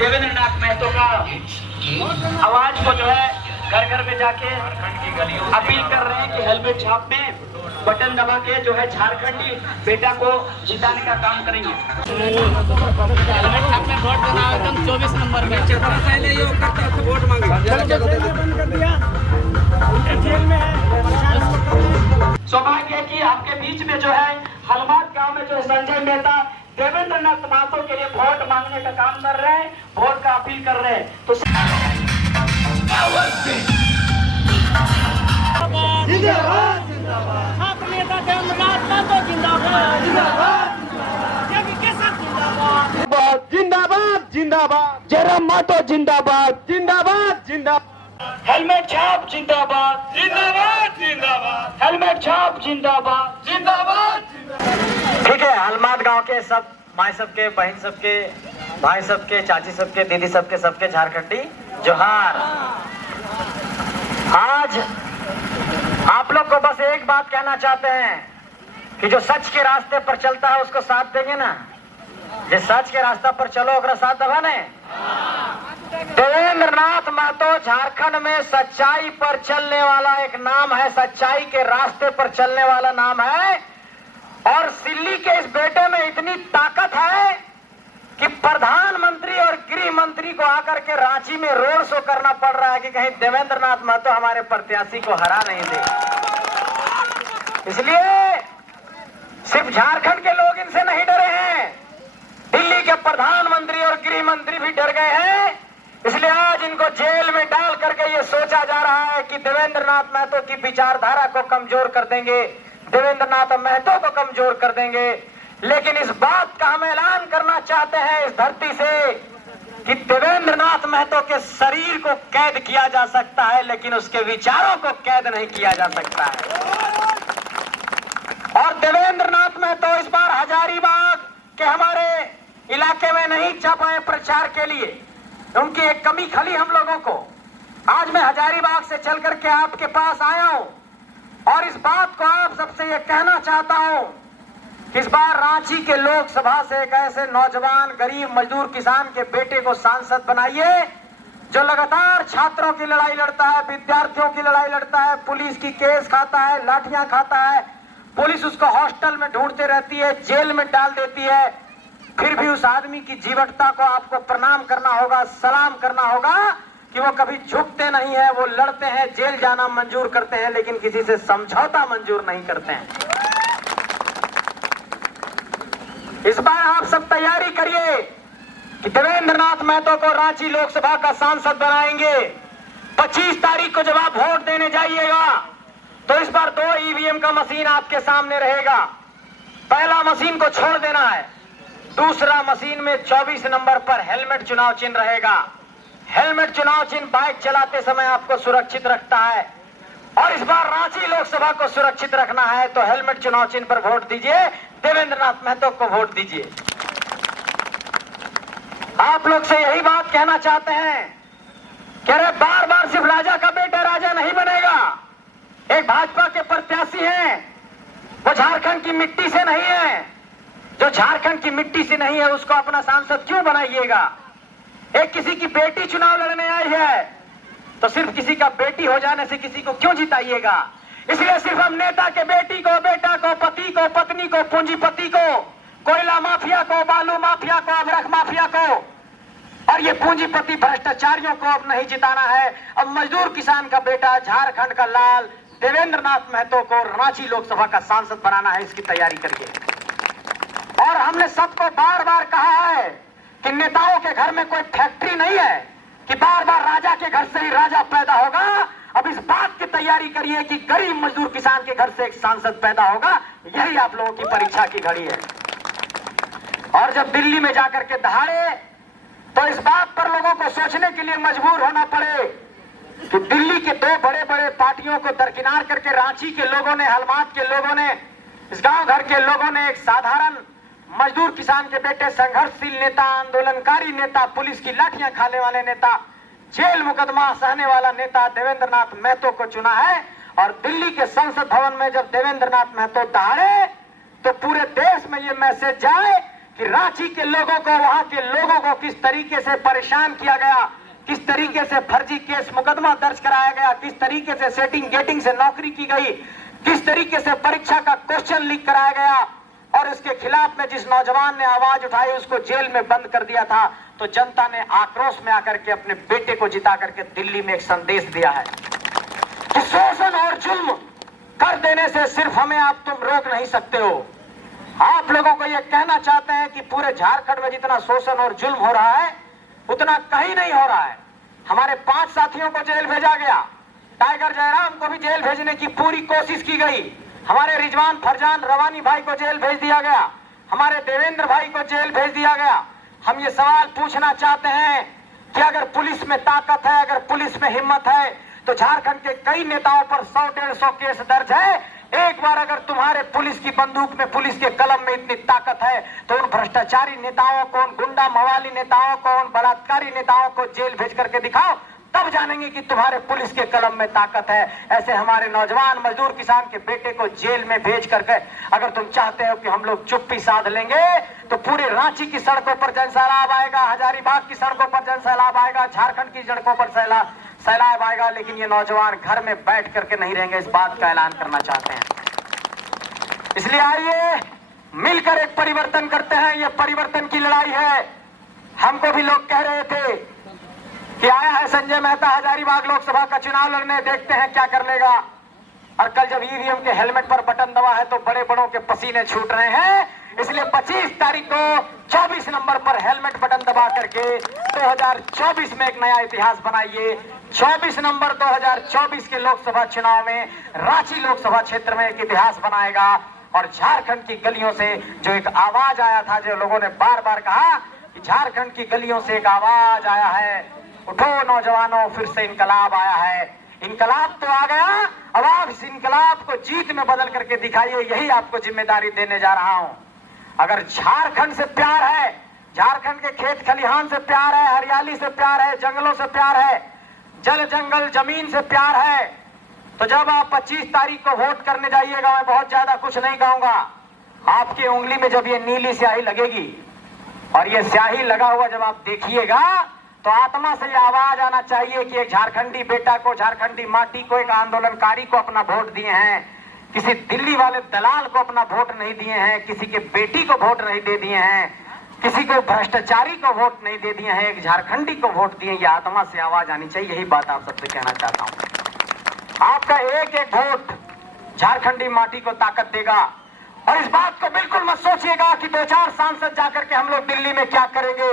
देवेंद्र नाथ महतो का आवाज को जो है घर घर में जाके अपील कर रहे हैं कि हेलमेट छाप में बटन दबा के जो है झारखंडी बेटा को जिताने का काम करेंगे। हेलमेट छाप में वोट देना एकदम 24 नंबर में वोट मांगे। सौभाग्य है कि आपके बीच में जो है हलमात गांव में जो संजय मेहता देवेंद्र नाथ महतो के लिए वोट मांगने का काम कर रहे हैं, वोट का अपील कर रहे हैं। तो जिंदाबाद छात्र नेता देवेंद्र नाथ महतो जिंदाबाद जिंदाबाद जिंदाबाद जिंदाबाद जयराम महतो जिंदाबाद जिंदाबाद जिंदाबाद हेलमेट छाप जिंदाबाद जिंदाबाद जिंदाबाद हेलमेट छाप जिंदाबाद जिंदाबाद। ठीक है, हलमात गांव के सब माई सबके, बहन सबके, भाई सबके, चाची सबके, दीदी सबके झारखंडी जोहार। आज आप लोग को बस एक बात कहना चाहते हैं कि जो सच के रास्ते पर चलता है उसको साथ देंगे ना। जो सच के रास्ता पर चलो ओकरा साथ दबा ने। देवेंद्र नाथ महतो झारखंड में सच्चाई पर चलने वाला एक नाम है, सच्चाई के रास्ते पर चलने वाला नाम है। और सिल्ली के इस बेटे में इतनी ताकत है कि प्रधानमंत्री और गृह मंत्री को आकर के रांची में रोड शो करना पड़ रहा है कि कहीं देवेंद्र नाथ महतो हमारे प्रत्याशी को हरा नहीं दे। इसलिए सिर्फ झारखंड के लोग इनसे नहीं डरे हैं, दिल्ली के प्रधानमंत्री और गृह मंत्री भी डर गए हैं। इसलिए आज इनको जेल में डाल करके ये सोचा जा रहा है कि देवेंद्र नाथ महतो की विचारधारा को कमजोर कर देंगे, देवेंद्र नाथ महतो को कमजोर कर देंगे। लेकिन इस बात का हम ऐलान करना चाहते हैं इस धरती से कि देवेंद्र नाथ महतो के शरीर को कैद किया जा सकता है, लेकिन उसके विचारों को कैद नहीं किया जा सकता है। और देवेंद्र नाथ महतो इस बार हजारीबाग के हमारे इलाके में नहीं छपाए प्रचार के लिए, उनकी एक कमी खली हम लोगों को। आज मैं हजारीबाग से चल करके आपके पास आया हूं और इस बात को आप सबसे ये कहना चाहता हूं कि इस बार रांची के लोकसभा से एक ऐसे नौजवान गरीब मजदूर किसान के बेटे को सांसद बनाइए जो लगातार छात्रों की लड़ाई लड़ता है, विद्यार्थियों की लड़ाई लड़ता है, पुलिस की केस खाता है, लाठियां खाता है, पुलिस उसको हॉस्टल में ढूंढती रहती है, जेल में डाल देती है। फिर भी उस आदमी की जीवटता को आपको प्रणाम करना होगा, सलाम करना होगा कि वो कभी झुकते नहीं है, वो लड़ते हैं, जेल जाना मंजूर करते हैं, लेकिन किसी से समझौता मंजूर नहीं करते हैं। इस बार आप सब तैयारी करिए कि देवेंद्र नाथ महतो को रांची लोकसभा का सांसद बनाएंगे। 25 तारीख को जब आप वोट देने जाइएगा तो इस बार 2 ईवीएम का मशीन आपके सामने रहेगा। पहला मशीन को छोड़ देना है, दूसरा मशीन में 24 नंबर पर हेलमेट चुनाव चिन्ह रहेगा। हेलमेट चुनाव चिन्ह बाइक चलाते समय आपको सुरक्षित रखता है और इस बार रांची लोकसभा को सुरक्षित रखना है तो हेलमेट चुनाव चिन्ह पर वोट दीजिए, देवेंद्र नाथ महतो को वोट दीजिए। आप लोग से यही बात कहना चाहते हैं कि अरे बार बार सिर्फ राजा का बेटा राजा नहीं बनेगा। एक भाजपा के प्रत्याशी हैं, वो झारखंड की मिट्टी से नहीं है। जो झारखंड की मिट्टी से नहीं है उसको अपना सांसद क्यों बनाइएगा? एक किसी की बेटी चुनाव लड़ने आई है तो सिर्फ किसी का बेटी हो जाने से किसी को क्यों जिताइएगा? इसलिए सिर्फ हम नेता के बेटी को, बेटा को, पति को, पत्नी को, पूंजीपति को, कोयला माफिया को, बालू माफिया को, अवरख माफिया को और ये पूंजीपति भ्रष्टाचारियों को अब नहीं जिताना है। अब मजदूर किसान का बेटा, झारखंड का लाल देवेंद्र नाथ महतो को रांची लोकसभा का सांसद बनाना है। इसकी तैयारी करिए। और हमने सबको बार बार कहा है कि नेताओं के घर में कोई फैक्ट्री नहीं है कि बार बार राजा के घर से ही राजा पैदा होगा। अब इस बात की तैयारी करिए कि गरीब मजदूर किसान के घर से एक सांसद पैदा होगा। यही आप लोगों की परीक्षा की घड़ी है। और जब दिल्ली में जाकर के दहाड़े तो इस बात पर लोगों को सोचने के लिए मजबूर होना पड़े कि दिल्ली के 2 बड़े बड़े पार्टियों को दरकिनार करके रांची के लोगों ने, हलमात के लोगों ने, इस गांव घर के लोगों ने एक साधारण मजदूर किसान के बेटे, संघर्षशील नेता, आंदोलनकारी नेता, पुलिस की लाठियां खाने वाले नेता, जेल मुकदमा सहने वाला नेता देवेंद्र नाथ महतो को चुना है। और दिल्ली के संसद भवन में जब देवेंद्र नाथ महतो दहाड़े तो पूरे देश में ये मैसेज जाए कि रांची के लोगों को, वहां के लोगों को किस तरीके से परेशान किया गया, किस तरीके से फर्जी केस मुकदमा दर्ज कराया गया, किस तरीके से सेटिंग गेटिंग से नौकरी की गई, किस तरीके से परीक्षा का क्वेश्चन लीक कराया गया, और इसके खिलाफ में जिस नौजवान ने आवाज उठाई उसको जेल में बंद कर दिया था। तो जनता ने आक्रोश में आकर के अपने बेटे को जिता करके दिल्ली में एक संदेश दिया है कि शोषण और जुल्म कर देने से सिर्फ हमें आप तुम रोक नहीं सकते हो। आप लोगों को यह कहना चाहते हैं कि पूरे झारखंड में जितना शोषण और जुल्म हो रहा है उतना कहीं नहीं हो रहा है। हमारे 5 साथियों को जेल भेजा गया, टाइगर जयराम को भी जेल भेजने की पूरी कोशिश की गई, हमारे रिजवान फरजान रवानी भाई को जेल भेज दिया गया, हमारे देवेंद्र भाई को जेल भेज दिया गया। हम ये सवाल पूछना चाहते हैं कि अगर पुलिस में ताकत है, अगर पुलिस में हिम्मत है, तो झारखंड के कई नेताओं पर 100-150 केस दर्ज है। एक बार अगर तुम्हारे पुलिस की बंदूक में, पुलिस के कलम में इतनी ताकत है तो उन भ्रष्टाचारी नेताओं को, उन गुंडा मवाली नेताओं को, उन बलात्कारी नेताओं को जेल भेज करके दिखाओ, तब जानेंगे कि तुम्हारे पुलिस के कलम में ताकत है। ऐसे हमारे नौजवान मजदूर किसान के बेटे को जेल में भेज करके अगर तुम चाहते हो कि हम लोग चुप्पी साध लेंगे तो पूरे रांची की सड़कों पर जनसैलाब आएगा, हजारीबाग की सड़कों पर जनसैलाब आएगा, झारखंड की सड़कों पर सैलाब आएगा। लेकिन ये नौजवान घर में बैठ करके नहीं रहेंगे, इस बात का ऐलान करना चाहते हैं। इसलिए आइए मिलकर एक परिवर्तन करते हैं। ये परिवर्तन की लड़ाई है। हमको भी लोग कह रहे थे कि आया है संजय मेहता हजारीबाग लोकसभा का चुनाव लड़ने, देखते हैं क्या कर लेगा। और कल जब ईवीएम के हेलमेट पर बटन दबा है तो बड़े बड़ों के पसीने छूट रहे हैं। इसलिए 25 तारीख को 24 नंबर पर हेलमेट बटन दबा करके 2024 में एक नया इतिहास बनाइए। 24 नंबर 2024 के लोकसभा चुनाव में रांची लोकसभा क्षेत्र में एक इतिहास बनाएगा। और झारखंड की गलियों से जो एक आवाज आया था, जो लोगों ने बार बार कहा कि झारखंड की गलियों से एक आवाज आया है, उठो नौजवानों फिर से इनकलाब आया है। इनकलाब तो आ गया, अब आप इस इनकलाब को जीत में बदल करके दिखाइए। यही आपको जिम्मेदारी देने जा रहा हूं। अगर झारखंड से प्यार है, झारखंड के खेत खलिहान से प्यार है, हरियाली से प्यार है, जंगलों से प्यार है, जल जंगल जमीन से प्यार है, तो जब आप 25 तारीख को वोट करने जाइएगा, मैं बहुत ज्यादा कुछ नहीं कहूंगा, आपकी उंगली में जब ये नीली स्याही लगेगी और ये स्याही लगा हुआ जब आप देखिएगा तो आत्मा से ये आवाज आना चाहिए कि एक झारखंडी बेटा को, झारखंडी माटी को, एक आंदोलनकारी को अपना वोट दिए हैं। किसी दिल्ली वाले दलाल को अपना वोट नहीं दिए हैं, किसी के बेटी को वोट नहीं दे दिए हैं, किसी को भ्रष्टाचारी को वोट नहीं दे दिए हैं, एक झारखंडी को वोट दिए। ये आत्मा से आवाज आनी चाहिए। यही बात आप सबसे कहना चाहता हूं। आपका एक एक वोट झारखंडी माटी को ताकत देगा। और इस बात को बिल्कुल मत सोचिएगा कि 2-4 सांसद जाकर के हम लोग दिल्ली में क्या करेंगे।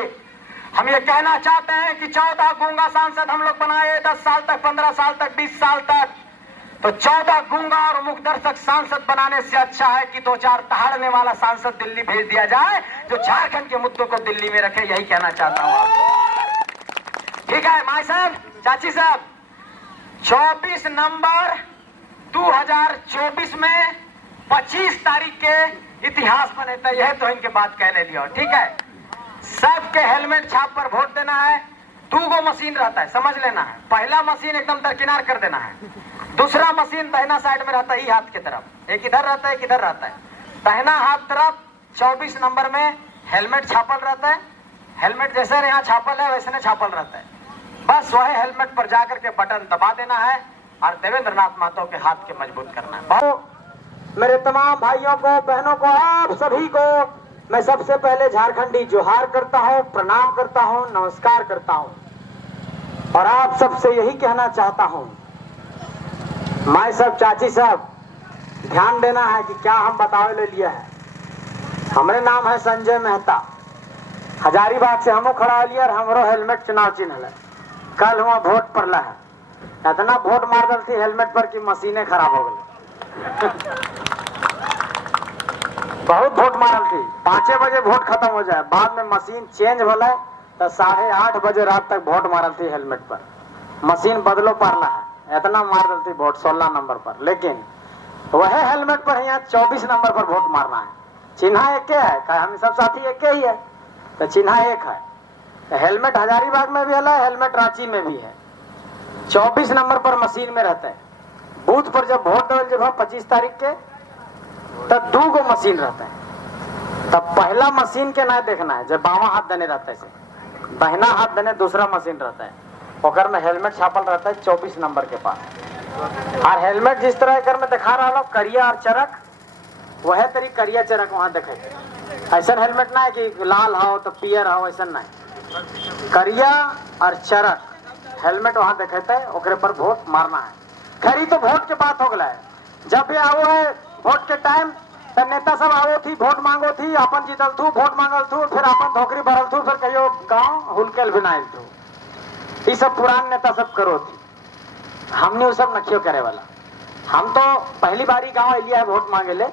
हम ये कहना चाहते हैं कि 14 गूंगा सांसद हम लोग बनाए, 10 साल तक, 15 साल तक, 20 साल तक। तो 14 गूंगा और मुख दर्शक सांसद बनाने से अच्छा है कि 2-4 दहाड़ने वाला सांसद दिल्ली भेज दिया जाए जो झारखंड के मुद्दों को दिल्ली में रखे। यही कहना चाहता हूं आपको। ठीक है माई साहब, चाची साहब, 24 नवंबर 2024 में 25 तारीख के इतिहास बने तय है, तो इनके बात कह ले लिया। ठीक है, सबके हेलमेट छाप पर वोट देना है। 2 मशीन रहता है, समझ लेना है। पहला मशीन एकदम दरकिनार कर देना है, दूसरा मशीन दाहिना साइड में रहता है, ई हाथ की तरफ। एक इधर रहता है, एक इधर रहता है। दाहिना हाथ तरफ 24 नंबर में हेलमेट छापल रहता है। हेलमेट जैसे यहाँ छापल है वैसे छापल रहता है। बस वही हेलमेट पर जाकर के बटन दबा देना है और देवेंद्र नाथ महतो के हाथ के मजबूत करना है। मेरे तमाम भाइयों को, बहनों को, आप सभी को मैं सबसे पहले झारखंडी जोहार करता हूं, प्रणाम करता हूं, नमस्कार करता हूं। और आप सबसे यही कहना चाहता हूं, माई साहब, चाची साहब, ध्यान देना है कि क्या हम बतावे ले लिया है। हमारे नाम है संजय मेहता, हजारीबाग से हमो खड़ा लिया और हमरो हेलमेट चुनाव चिन्ह है। कल हुआ वोट पड़ला है, इतना वोट मार दल थी हेलमेट पर कि मशीनें खराब हो गई। बहुत वोट मारल थी, 5 बजे वोट खत्म हो जाए, बाद में मशीन चेंज होला तो 8:30 बजे रात तक वोट मारल थी हेलमेट पर। मशीन बदलो पारला है, इतना मार दल थी वोट 16 नंबर पर। लेकिन वह हेलमेट पर यहाँ 24 नंबर पर वोट मारना है। चिन्ह एक है, हम सब साथी एक ही है, तो चिन्ह एक है। तो हेलमेट हजारीबाग में भी है, हेलमेट रांची में भी है। 24 नंबर पर मशीन में रहता है। बूथ पर जब वोट डाल जब 25 तारीख के, तब 2 मशीन रहता है। तब पहला मशीन के ना देखना है, जब बावा हाथ देने रहता है, बहना हाथ देने दूसरा मशीन रहता है, ओकर में हेलमेट छापल रहता है 24 नंबर के पास। और हेलमेट जिस तरह एकर में दिखा रहा करिया और चरक, वह तरी करिया चरक वहां देखे। ऐसा हेलमेट ना है कि लाल हो तो पियर हो, ऐसा नहीं, करिया और चरक हेलमेट वहां देखेता है, ओकरे पर वोट मारना है। खरी तो वोट के बात हो गया है, जब भी आओ है वोट के टाइम तो नेता सब आओ थी, वोट मांगो थी, अपन जीतल थू, वोट मांगल थू, फिर अपन धोकरी भरल थू, फिर कहियो गाँव हुलकेल बिनाइल थू। ये सब पुरान नेता सब करो थी, हमने वो सब नखियो करे वाला। हम तो पहली बारी गांव अलिया है वोट मांगे ले,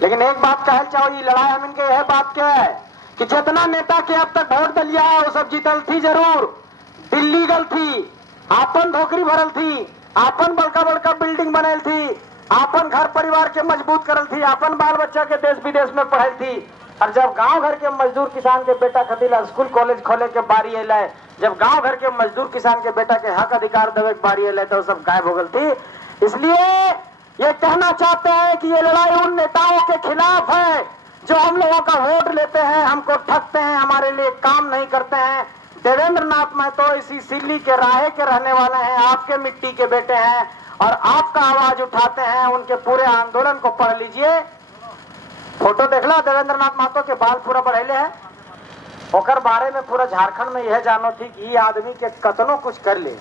लेकिन एक बात कहल चाहो, ये लड़ाई हम इनके यह बात क्या है कि जितना नेता के अब तक वोट दिलिया है वो सब जीतल थी जरूर, दिल्ली गल थी, आपन धोकरी भरल थी, आपन बड़का बड़का बिल्डिंग बनल थी, आपन घर परिवार के मजबूत करल थी, आपन बाल बच्चा के देश विदेश में पढ़ल थी। और जब गांव घर के मजदूर किसान के बेटा खतीला स्कूल कॉलेज खोले के बारी अल, जब गांव घर के मजदूर किसान के बेटा के हक अधिकार देवे के बारी अल तो सब गायब हो गल थी। इसलिए ये कहना चाहते हैं कि ये लड़ाई उन नेताओं के खिलाफ है जो हम लोगों का वोट लेते हैं, हमको ठगते हैं, हमारे लिए काम नहीं करते हैं। देवेंद्र नाथ महतो इसी सिल्ली के राहे के रहने वाले हैं, आपके मिट्टी के बेटे हैं और आपका आवाज उठाते हैं। उनके पूरे आंदोलन को पढ़ लीजिए, फोटो देखला देवेंद्र नाथ महतो के बाल पूरा बढ़ेले है, ओकर बारे में पूरा झारखंड में यह जानो थी कि ये आदमी के कतनो कुछ कर ले,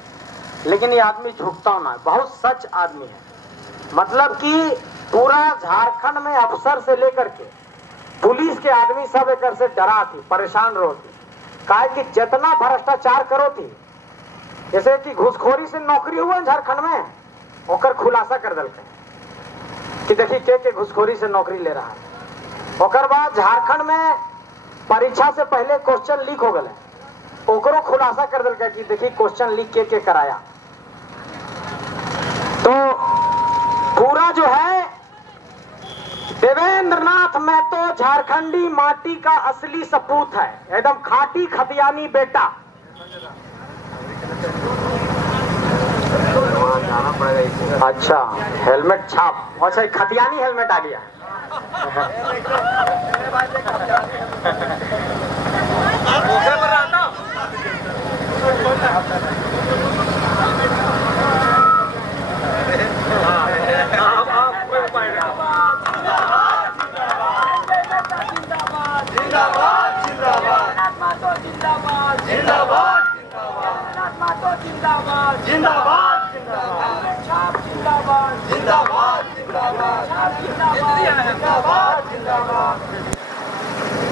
लेकिन ये आदमी झुकता ना, बहुत सच आदमी है। मतलब कि पूरा झारखंड में अफसर से लेकर के पुलिस के आदमी सब एक से डरा थी, परेशान रहो थी, काहे कि जितना भ्रष्टाचार करो थी, जैसे कि घूसखोरी से नौकरी हुआ झारखंड में, ओकर खुलासा कर दल कि देखिए के घूसखोरी से नौकरी ले रहा है। ओकर बाद झारखंड में परीक्षा से पहले क्वेश्चन लीक हो गए, ओकरो खुलासा कर दल कि देखिए क्वेश्चन लीक के कराया। तो पूरा जो है देवेंद्र नाथ महतो झारखंडी माटी का असली सपूत है, एकदम खाटी खतियानी बेटा। अच्छा हेलमेट छाप, अच्छा खतियानी हेलमेट आ गया।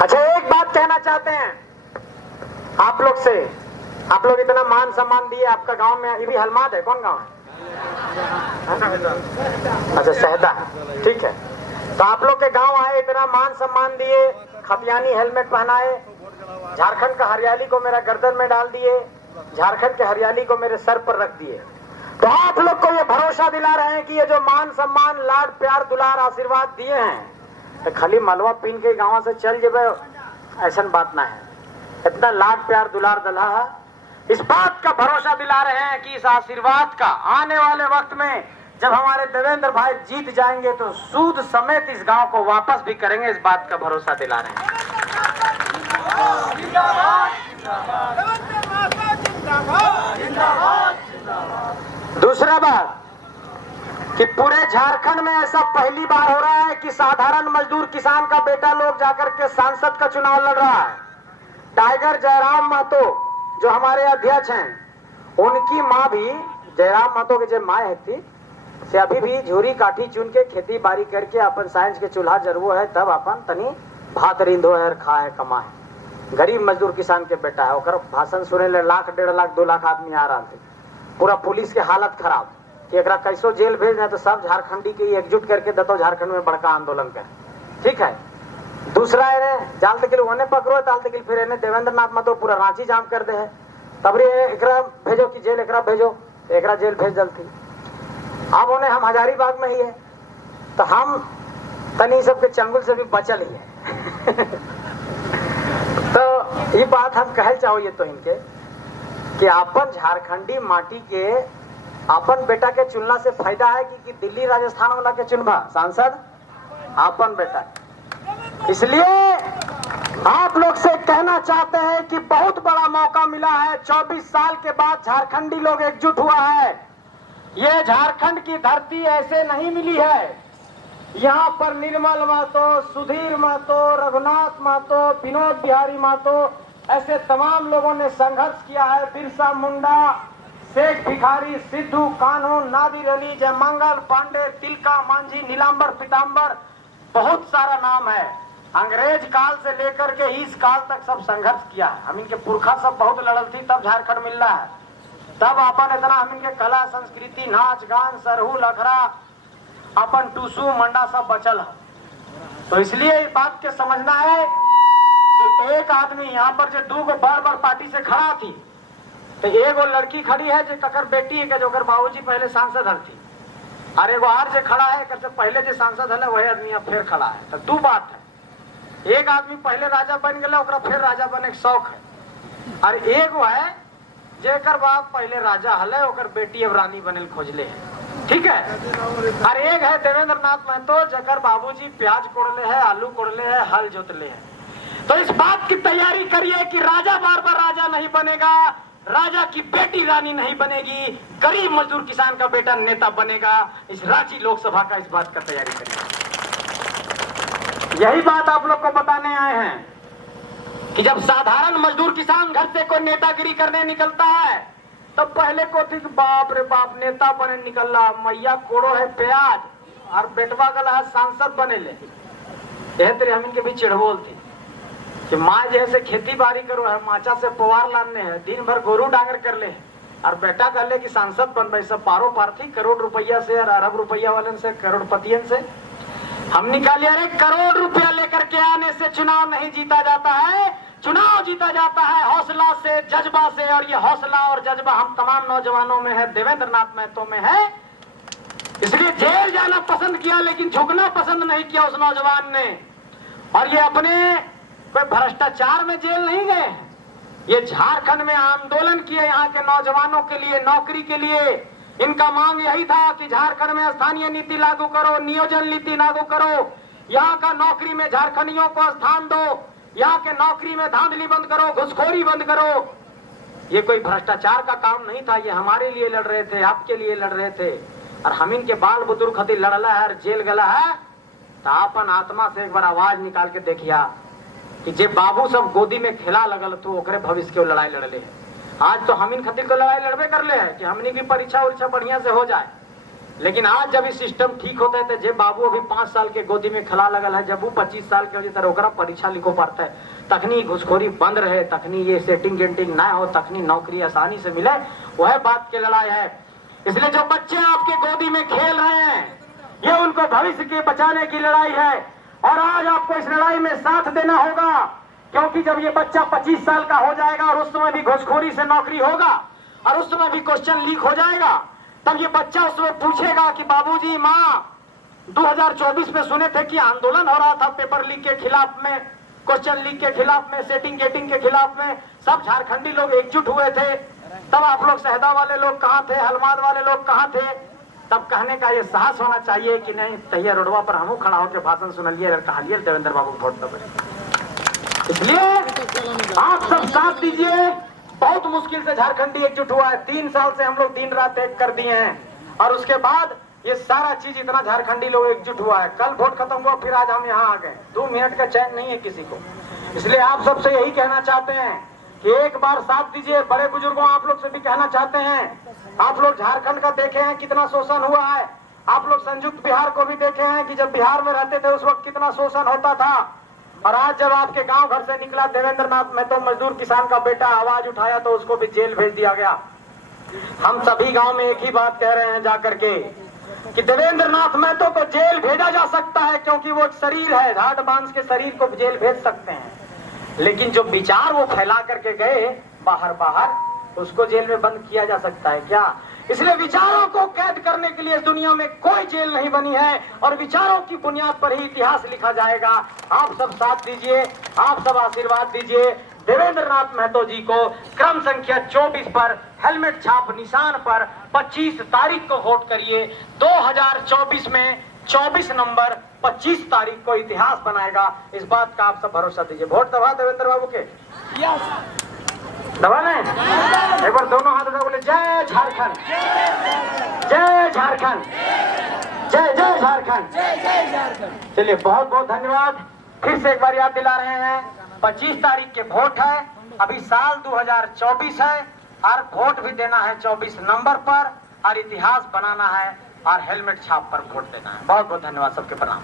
अच्छा एक बात कहना चाहते हैं आप लोग से, आप लोग इतना मान सम्मान दिए, आपका गांव में ये भी हलमाद है, कौन गांव है? अच्छा सहदा, ठीक है। तो आप लोग के गांव आए, इतना मान सम्मान दिए, खतियानी हेलमेट पहनाए, झारखंड का हरियाली को मेरा गर्दन में डाल दिए, झारखंड के हरियाली को मेरे सर पर रख दिए। तो आप लोग को ये भरोसा दिला रहे हैं कि ये जो मान सम्मान लाड प्यार दुलार आशीर्वाद दिए हैं, तो खाली मलवा पीन के गांव से चल जेबे ऐसा बात ना है, इतना लाड प्यार दुलार दला है। इस बात का भरोसा दिला रहे हैं कि इस आशीर्वाद का आने वाले वक्त में जब हमारे देवेंद्र भाई जीत जाएंगे तो सूद समेत इस गांव को वापस भी करेंगे, इस बात का भरोसा दिला रहे हैं। दूसरा बात कि पूरे झारखंड में ऐसा पहली बार हो रहा है कि साधारण मजदूर किसान का बेटा लोग जाकर के सांसद का चुनाव लड़ रहा है। टाइगर जयराम महतो जो हमारे अध्यक्ष हैं, उनकी माँ भी जयराम महतो की जो माँ है थी से अभी भी झूरी काठी चुन के खेती बाड़ी करके अपन साइंस के चूल्हा जरूर है, तब अपन तनी भात रिंधो है खाए कमाए। गरीब मजदूर किसान के बेटा है, ओकर भाषण सुने ले 1 लाख 1.5 लाख 2 लाख आदमी आ रहा थे। पूरा पुलिस के हालत खराब कि एकरा कैसो जेल भेज है, तो सब झारखंडी के एकजुट करके दतो झारखंड में बड़का आंदोलन कर, ठीक है। दूसरा है जाल तक उन्हें पकड़ो, ताल तक फिर इन्हें देवेंद्र नाथ महतो पूरा रांची जाम कर दे है, तब एकरा भेजो कि जेल, एकरा भेजो, एकरा जेल भेज दलती। अब उन्हें हम हजारीबाग में ही है, तो हम तनी सबके चंगुल से भी बचल ही है। तो ये बात हम कह चाहो ये तो इनके कि अपन झारखंडी माटी के अपन बेटा के चुनना से फायदा है कि दिल्ली राजस्थान वाला के चुनबा सांसद अपन बेटा। इसलिए आप लोग से कहना चाहते हैं कि बहुत बड़ा मौका मिला है। 24 साल के बाद झारखंडी लोग एकजुट हुआ है। ये झारखंड की धरती ऐसे नहीं मिली है। यहाँ पर निर्मल महतो, सुधीर महतो, रघुनाथ महतो, विनोद बिहारी महतो, ऐसे तमाम लोगों ने संघर्ष किया है। बिरसा मुंडा, शेख भिखारी, सिद्धू कान्हू, नादिर अली, जयमंगल पांडे, तिलका मांझी, नीलांबर पीताम्बर, बहुत सारा नाम है। अंग्रेज काल से लेकर के इस काल तक सब संघर्ष किया है। हम इनके पुरखा सब बहुत लड़ल थी, तब झारखंड मिल रहा है। तब अपन इतना हम इनके कला संस्कृति, नाच गान, सरहू लखरा, अपन टूसू मंडा सब बचल है। तो इसलिए इस बात के समझना है कि एक आदमी यहाँ पर जो दो बार बार पार्टी से खड़ा थी, तो एगो लड़की खड़ी है जो ककर बेटी है, जो बाबूजी पहले सांसद हल थी, और एगो आर जो खड़ा है से पहले जो सांसद हल वही आदमी अब फिर खड़ा है। तो दो बात है, एक आदमी पहले राजा बन गया, ओकरा फिर राजा बने के शौक है, और एगो है जेकर बाप पहले राजा हले, ओकर बेटी अब रानी बने खोजले है। ठीक है। और एक है देवेंद्र नाथ महतो, जकर बाबूजी प्याज कोड़ले है, आलू कोड़ले है, हल जोतले है। तो इस बात की तैयारी करिए कि राजा बार बार राजा नहीं बनेगा, राजा की बेटी रानी नहीं बनेगी, गरीब मजदूर किसान का बेटा नेता बनेगा। इस रांची लोकसभा का इस बात का तैयारी करिए। यही बात आप लोग को बताने आए हैं कि जब साधारण मजदूर किसान घर से कोई नेतागिरी करने निकलता है, तब पहले को थी कि बाप रे बाप नेता बने निकल रहा, मैया कोड़ो है प्याज और बेटवा गला है सांसद बने ले। यह तेरे हम इनके भी चिड़बोल थी कि माँ जैसे खेती बाड़ी करो है, माचा से पवार लाने है, दिन भर गोरू डांगर कर ले, और बेटा कहले कि सांसद बन भाई। सब पारो पार्थी करोड़ रुपया से और अरब रुपया वाले से, करोड़पतियन से हम निकालिए। अरे करोड़ रुपया लेकर के आने से चुनाव नहीं जीता जाता है, चुनाव जीता जाता है हौसला से, जज्बा से। और ये हौसला और जज्बा हम तमाम नौजवानों में है, देवेंद्र नाथ महतो में है। इसलिए जेल जाना पसंद किया, लेकिन झुकना पसंद नहीं किया उस नौजवान ने। और ये अपने कोई भ्रष्टाचार में जेल नहीं गए, ये झारखंड में आंदोलन किए यहाँ के नौजवानों के लिए, नौकरी के लिए। इनका मांग यही था कि झारखंड में स्थानीय नीति लागू करो, नियोजन नीति लागू करो, यहाँ का नौकरी में झारखंडियों को स्थान दो, यहाँ के नौकरी में धांधली बंद करो, घुसखोरी बंद करो। ये कोई भ्रष्टाचार का काम नहीं था, ये हमारे लिए लड़ रहे थे, आपके लिए लड़ रहे थे। और हम इनके बाल बुजुर्ग खातिर लड़ला है और जेल गला है। तो अपन आत्मा से एक बार आवाज निकाल के देखिया कि जे बाबू सब गोदी में खेला लगल तो ओकरे भविष्य के लड़ाई लड़ले है। आज तो हम इन खातिर को लड़ाई लड़बे कर ले है कि हमनी की परीक्षा उरीक्षा बढ़िया से हो जाए। लेकिन आज जब इस सिस्टम ठीक होता है तो जे बाबू अभी 5 साल के गोदी में खिला लगल है, जब वो 25 साल के हो जाता है ओकरा परीक्षा लिखो पड़ता है, तखनी घुसखोरी बंद रहे, तखनी ये सेटिंग गेटिंग ना हो, तखनी नौकरी आसानी से मिले, वह बात की लड़ाई है। इसलिए जो बच्चे आपके गोदी में खेल रहे हैं, ये उनको भविष्य के बचाने की लड़ाई है। और आज आपको इस लड़ाई में साथ देना होगा, क्योंकि जब ये बच्चा 25 साल का हो जाएगा और उस समय भी घुसखोरी से नौकरी होगा और उस समय भी क्वेश्चन लीक हो जाएगा, तब ये बच्चा उस समय पूछेगा कि बाबूजी माँ 2024 में सुने थे कि आंदोलन हो रहा था पेपर लीक के खिलाफ में, क्वेश्चन लीक के खिलाफ में, सेटिंग गेटिंग के खिलाफ में, सब झारखंडी लोग एकजुट हुए थे, तब आप लोग शहदा वाले लोग कहाँ थे, हलमाद वाले लोग कहाँ थे? तब कहने का ये साहस होना चाहिए कि नहीं तैया रोडवा पर हम खड़ा होकर भाषण सुनलिए, कहलिए देवेंद्र बाबू वोट दबे। इसलिए आप सब साथ दीजिए। बहुत मुश्किल से झारखंडी एकजुट हुआ है, 3 साल से हम लोग दिन रात एक कर दिए हैं, और उसके बाद ये सारा चीज इतना झारखंडी लोग एकजुट हुआ है। कल वोट खत्म हुआ, फिर आज हम यहाँ आ गए। 2 मिनट का चैन नहीं है किसी को। इसलिए आप सबसे यही कहना चाहते हैं कि एक बार साथ दीजिए। बड़े बुजुर्गों आप लोग से भी कहना चाहते हैं, आप लोग झारखंड का देखे हैं कितना शोषण हुआ है, आप लोग संयुक्त बिहार को भी देखे हैं कि जब बिहार में रहते थे उस वक्त कितना शोषण होता था। और आज जब आपके गांव घर से निकला देवेंद्र नाथ महतो, मजदूर किसान का बेटा, आवाज उठाया तो उसको भी जेल भेज दिया गया। हम सभी गांव में एक ही बात कह रहे हैं जाकर के कि देवेंद्र नाथ महतो को जेल भेजा जा सकता है, क्योंकि वो शरीर है, हाड़ मांस के शरीर को जेल भेज सकते हैं, लेकिन जो विचार वो फैला करके गए बाहर बाहर, उसको जेल में बंद किया जा सकता है क्या? इसलिए विचारों को कैद करने के लिए इस दुनिया में कोई जेल नहीं बनी है, और विचारों की बुनियाद पर ही इतिहास लिखा जाएगा। आप सब साथ दीजिए, आप सब आशीर्वाद दीजिए। देवेंद्र नाथ महतो जी को क्रम संख्या 24 पर हेलमेट छाप निशान पर 25 तारीख को वोट करिए। 2024 में 24 नंबर 25 तारीख को इतिहास बनाएगा। इस बात का आप सब भरोसा दीजिए। वोट दबा देवेंद्र बाबू के दबा लें। एक बार दोनों हाथ उठा बोले जय झारखंड, जय झारखंड, जय जय झारखंड। चलिए बहुत बहुत धन्यवाद। फिर से एक बार याद दिला रहे हैं, 25 तारीख के वोट है। अभी साल 2024 है और वोट भी देना है 24 नंबर पर और इतिहास बनाना है और हेलमेट छाप पर वोट देना है। बहुत बहुत धन्यवाद, सबके प्रणाम।